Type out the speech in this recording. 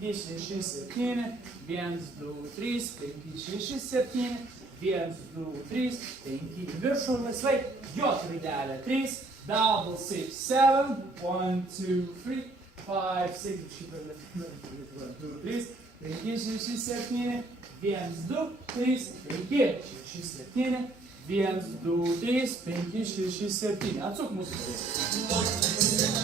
5, 6, 7, 1, 2, 3, 5, 6, 7, 1, 2, 3, 5, viršų laisvai, J raidelė, 3, double 6, 7, 1, 2, 3, 5, 6, 1, 2, 3, 5, 6, 7, 1, 2, 3, 5, 6, 7, 1, 2, 3, 5, 6, 7. Atsuk mūsų.